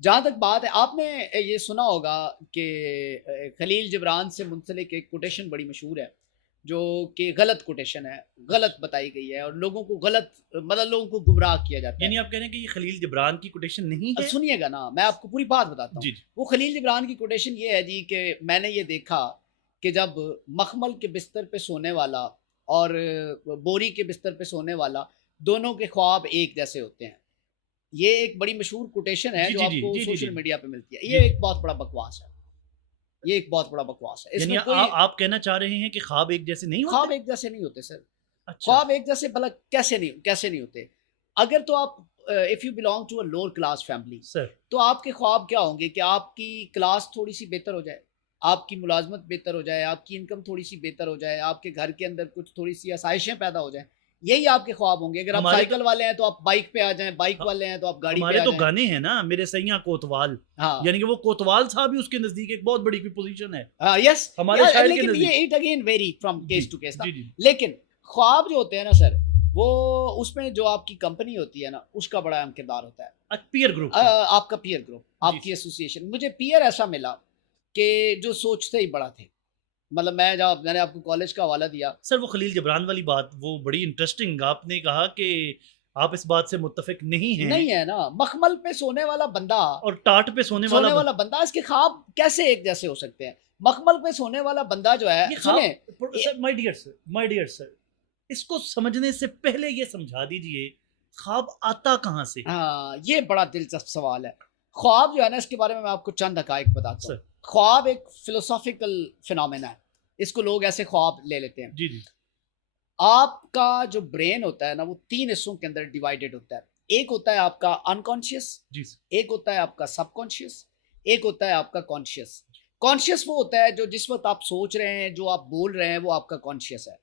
جہاں تک بات ہے، آپ نے یہ سنا ہوگا کہ خلیل جبران سے منسلک ایک کوٹیشن بڑی مشہور ہے، جو کہ غلط کوٹیشن ہے، غلط بتائی گئی ہے اور لوگوں کو غلط مطلب لوگوں کو گمراہ کیا جاتا ہے۔ یعنی آپ کہہ رہے ہیں کہ یہ خلیل جبران کی کوٹیشن نہیں ہے؟ سنیے گا نا، میں آپ کو پوری بات بتاتا ہوں۔ جی جی وہ خلیل جبران کی کوٹیشن یہ ہے جی کہ میں نے یہ دیکھا کہ جب مخمل کے بستر پہ سونے والا اور بوری کے بستر پہ سونے والا، دونوں کے خواب ایک جیسے ہوتے ہیں۔ یہ ایک بڑی مشہور کوٹیشن ہے جی جو جی آپ جی کو جی جی سوشل جی میڈیا پہ ملتی ہے۔ جی یہ جی ایک بہت بڑا بکواس ہے، یہ ایک بہت بڑا بکواس ہے، اس یعنی میں کوئی آپ کہنا چاہ رہے ہیں کہ خواب ایک جیسے نہیں ہوتے؟ خواب ایک جیسے نہیں ہوتے سر۔ اچھا خواب ایک جیسے بھلا کیسے نہیں ہوتے؟ اگر تو آپ if you belong to a lower class family, sir, تو آپ کے خواب کیا ہوں گے کہ آپ کی کلاس تھوڑی سی بہتر ہو جائے، آپ کی ملازمت بہتر ہو جائے، آپ کی انکم تھوڑی سی بہتر ہو جائے، آپ کے گھر کے اندر کچھ تھوڑی سی آسائشیں پیدا ہو جائیں، یہی آپ کے خواب ہوں گے۔ اگر آپ ہمارے تو سائیکل والے ہیں تو آپ بائک پہ آ جائیں، بائک والے ہیں تو آپ گاڑی پہ ہمارے آ تو جائیں۔ گانے ہیں نا، میرے سیاں کوتوال، ہاں یعنی کہ وہ کوتوال صاحب ہی اس کے نزدیک ایک بہت بڑی پوزیشن ہے یس، ہمارے شاعر کے لیکن نزدیک۔ یہ اٹ اگین ویری فرام جی کیس ٹو کیس نا۔ جی جی لیکن خواب جو ہوتے ہیں نا سر، وہ اس میں جو آپ کی کمپنی ہوتی ہے نا، اس کا بڑا اہم کردار ہوتا ہے۔ پیئر گروپ کا۔ آپ کا پیئر گروپ، جی آپ کی ایسوسیشن۔ مجھے پیئر ایسا ملا کہ جو سوچتے ہی بڑا تھے، مطلب میں نے آپ کو کالج کا حوالہ دیا۔ سر وہ خلیل جبران والی بات وہ بڑی انٹرسٹنگ، آپ نے کہا کہ آپ اس بات سے متفق نہیں ہیں، نہیں ہے نا، مخمل پہ سونے والا بندہ، اور ٹاٹ پہ سونے والا اس کے خواب کیسے ایک جیسے ہو سکتے ہیں؟ مخمل پہ سونے والا بندہ جو ہے، یہ سنیں، خواب سر، مائی ڈیئر سر، اس کو سمجھنے سے پہلے یہ سمجھا دیجئے خواب آتا کہاں سے؟ ہاں یہ بڑا دلچسپ سوال ہے۔ خواب جو ہے نا، اس کے بارے میں آپ کو چند حقائق بتاتا ہوں۔ سر خواب ایک فلسافیکل فنومینا ہے، اس کو لوگ ایسے خواب لے لیتے ہیں۔ جی جی آپ کا جو برین ہوتا ہے نا، وہ تین حصوں کے اندر ڈیوائیڈڈ ہوتا ہے۔ ایک ہوتا ہے آپ کا انکانشیس، جی سر ایک ہوتا ہے آپ کا سب کانشیس، ایک ہوتا ہے آپ کا کانشیس۔ کانشیس وہ ہوتا ہے جو جس وقت آپ سوچ رہے ہیں، جو آپ بول رہے ہیں، وہ آپ کا کانشیس ہے۔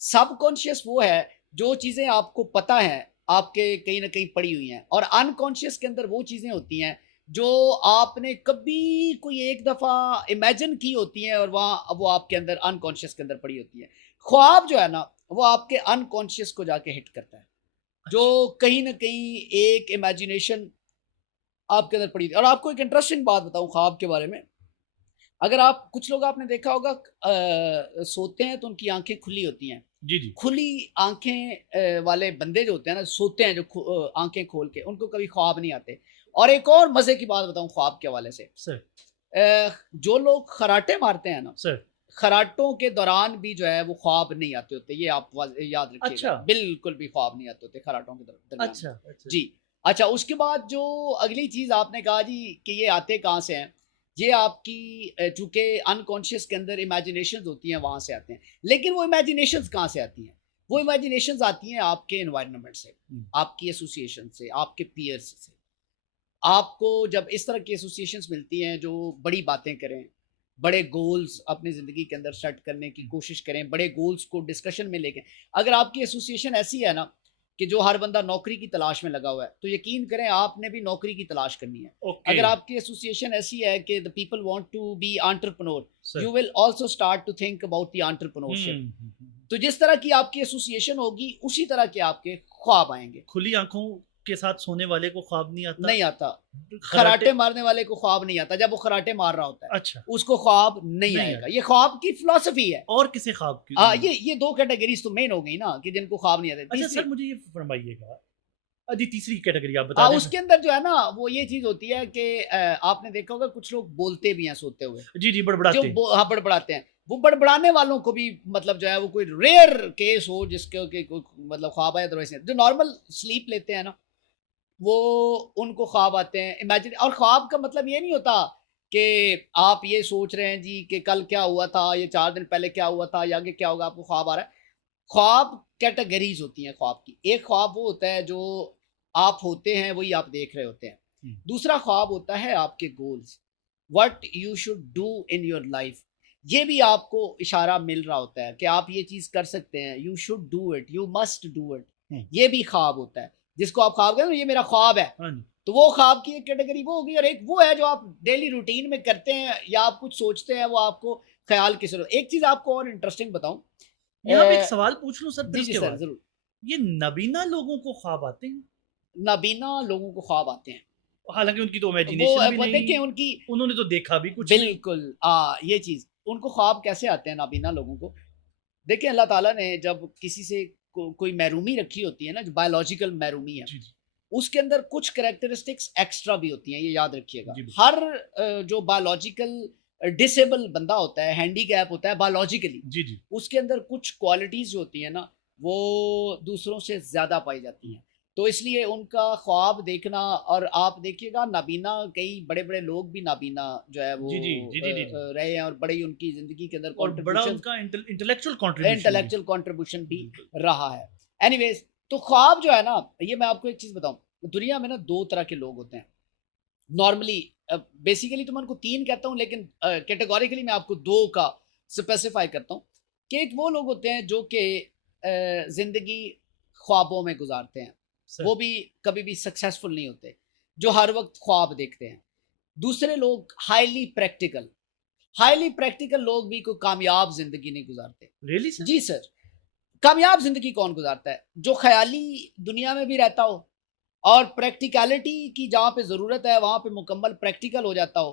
سب کانشیس وہ ہے جو چیزیں آپ کو پتہ ہیں، آپ کے کہیں نہ کہیں پڑی ہوئی ہیں، اور انکانشیس کے اندر وہ چیزیں ہوتی ہیں جو آپ نے کبھی کوئی ایک دفعہ امیجن کی ہوتی ہیں، اور وہاں وہ آپ کے اندر انکانشیس کے اندر پڑی ہوتی ہیں۔ خواب جو ہے نا، وہ آپ کے انکانشیس کو جا کے ہٹ کرتا ہے، جو اچھا کہیں نہ کہیں ایک امیجنیشن آپ کے اندر پڑی تھی۔ اور آپ کو ایک انٹرسٹنگ بات بتاؤں خواب کے بارے میں، اگر آپ کچھ لوگ آپ نے دیکھا ہوگا سوتے ہیں تو ان کی آنکھیں کھلی ہوتی ہیں۔ جی جی کھلی آنکھیں والے بندے جو ہوتے ہیں نا، سوتے ہیں جو آنکھیں کھول کے، ان کو کبھی خواب نہیں آتے۔ اور ایک اور مزے کی بات بتاؤں خواب کے حوالے سے، سر جو لوگ خراٹے مارتے ہیں نا، سر خراٹوں کے دوران بھی جو ہے وہ خواب نہیں آتے ہوتے، یہ آپ یاد رکھیے گا، اچھا بالکل بھی خواب نہیں آتے ہوتے خراٹوں کے درمیان میں۔ اچھا اچھا جی اچھا، اس کے بعد جو اگلی چیز آپ نے کہا جی کہ یہ آتے کہاں سے ہیں، یہ آپ کی چونکہ انکانشیس کے اندر امیجنیشنز ہوتی ہیں، وہاں سے آتے ہیں۔ لیکن وہ امیجنیشنز کہاں سے آتی ہیں؟ وہ امیجنیشنز آتی ہیں آپ کے انوائرمنٹ سے، آپ کی ایسوسیشن سے، آپ کے پیئرس سے۔ آپ کو جب اس طرح کی ایسوسیشنز ملتی ہیں جو بڑی باتیں کریں، بڑے گولز اپنی زندگی کے اندر سیٹ کرنے کی کوشش کریں، بڑے گولز کو ڈسکشن میں لے کے، اگر آپ کی ایسوسیشن ایسی ہے نا کہ جو ہر بندہ نوکری کی تلاش میں لگا ہوا ہے، تو یقین کریں آپ نے بھی نوکری کی تلاش کرنی ہے۔ اوکے اگر آپ کی ایسوسیشن ایسی ہے کہ the people want to be entrepreneur, sir you will also start to think about the entrepreneurship۔ تو جس طرح کی آپ کی ایسوسیشن ہوگی، اسی طرح کے آپ کے خواب آئیں گے۔ کھلی آنکھوں کے ساتھ سونے والے کو خواب نہیں آتا؟ نہیں آتا، خراٹے خراٹے مارنے والے کو خواب نہیں آتا، جب وہ خراٹے مار رہا ہوتا ہے اچھا اس کو خواب نہیں نہیں آئے گا۔ آتا، یہ خواب کی فلسفی ہے۔ اور کسے خواب کی؟ یہ دو کیٹیگریز تو مین ہو گئی نا کہ جن کو خواب نہیں آتے۔ اچھا تیسری، سر مجھے یہ فرمائیے گا، جی تیسری کیٹیگری آپ بتا دیں اس کے اندر جو ہے نا، وہ یہ چیز ہوتی ہے کہ آپ نے دیکھا ہوگا کچھ لوگ بولتے بھی ہیں سوتے ہوئے، جی جی بڑبڑاتے ہیں ہاں بڑبڑاتے ہیں۔ وہ بڑبڑانے والوں کو بھی مطلب جو ہے وہ کوئی ریئر کیس ہو جس کے کہ کوئی مطلب خواب آئے، ادروائز جو نارمل سلیپ لیتے ہیں نا، وہ ان کو خواب آتے ہیں امیجن۔ اور خواب کا مطلب یہ نہیں ہوتا کہ آپ یہ سوچ رہے ہیں جی کہ کل کیا ہوا تھا، یہ 4 دن پہلے کیا ہوا تھا، یا آگے کیا ہوگا، آپ کو خواب آ رہا ہے۔ خواب کیٹیگریز ہوتی ہیں خواب کی۔ ایک خواب وہ ہوتا ہے جو آپ ہوتے ہیں، وہی آپ دیکھ رہے ہوتے ہیں۔ دوسرا خواب ہوتا ہے آپ کے goals, what you should do in your life۔ یہ بھی آپ کو اشارہ مل رہا ہوتا ہے کہ آپ یہ چیز کر سکتے ہیں، you should do it, you must do it۔ یہ بھی خواب ہوتا ہے جس کو آپ خواب کہتے ہیں، یہ میرا خواب ہے۔ تو وہ خواب کی ایک کیٹیگری وہ ہوگی، اور ایک وہ ہے جو آپ ڈیلی روٹین میں کرتے ہیں یا آپ کچھ سوچتے ہیں، وہ آپ کو خیال کی ضرورت۔ ایک چیز آپ کو اور انٹرسٹنگ بتاؤں، یہاں پہ ایک سوال پوچھ لوں سر پھر جی اس جی کے سر بعد، ضرور۔ یہ نابینا لوگوں کو خواب آتے ہیں؟ نابینا لوگوں کو خواب آتے ہیں، حالانکہ ان کی تو وہ امیجنیشن بھی دیکھیں نہیں، ان کی انہوں نے تو دیکھا بھی کچھ نہیں۔ بالکل یہ چیز ان کو خواب کیسے آتے ہیں نابینا لوگوں کو؟ دیکھیں اللہ تعالیٰ نے جب کسی سے کوئی محرومی رکھی ہوتی ہے نا، جو بایولوجیکل محرومی ہے، جی جی اس کے اندر کچھ کریکٹرسٹکس ایکسٹرا بھی ہوتی ہیں، یہ یاد رکھیے گا۔ جی بالکل۔ ہر جو بایولوجیکل ڈسیبل بندہ ہوتا ہے، ہینڈی کیپ ہوتا ہے بایولوجیکلی، جی جی اس کے اندر کچھ کوالٹیز جو ہوتی ہیں نا، وہ دوسروں سے زیادہ پائی جاتی ہیں۔ تو اس لیے ان کا خواب دیکھنا، اور آپ دیکھیے گا نابینا کئی بڑے بڑے لوگ بھی نابینا جو ہے وہ جی جی جی جی جی جی، رہے ہیں، اور بڑی ان کی زندگی کے اندر اور بڑا کنٹریبیوشن، ان کا انٹلیکچوئل کنٹریبیوشن بھی، انٹلیکچوئل کنٹریبیوشن بھی بالکل۔ رہا ہے۔ اینی ویز، تو خواب جو ہے نا، یہ میں آپ کو ایک چیز بتاؤں، دنیا میں نا دو طرح کے لوگ ہوتے ہیں نارملی، بیسیکلی تو میں ان کو تین کہتا ہوں، لیکن کیٹیگوریکلی میں آپ کو دو کا اسپیسیفائی کرتا ہوں، کہ ایک وہ لوگ ہوتے ہیں جو کہ زندگی خوابوں میں گزارتے ہیں، سر وہ بھی کبھی بھی سکسیسفل نہیں ہوتے، جو ہر وقت خواب دیکھتے ہیں۔ دوسرے لوگ ہائیلی پریکٹیکل لوگ بھی کوئی کامیاب زندگی نہیں گزارتے۔ ریئلی سر؟ جی سر، کامیاب زندگی کون گزارتا ہے؟ جو خیالی دنیا میں بھی رہتا ہو، اور پریکٹیکلٹی کی جہاں پہ ضرورت ہے وہاں پہ مکمل پریکٹیکل ہو جاتا ہو،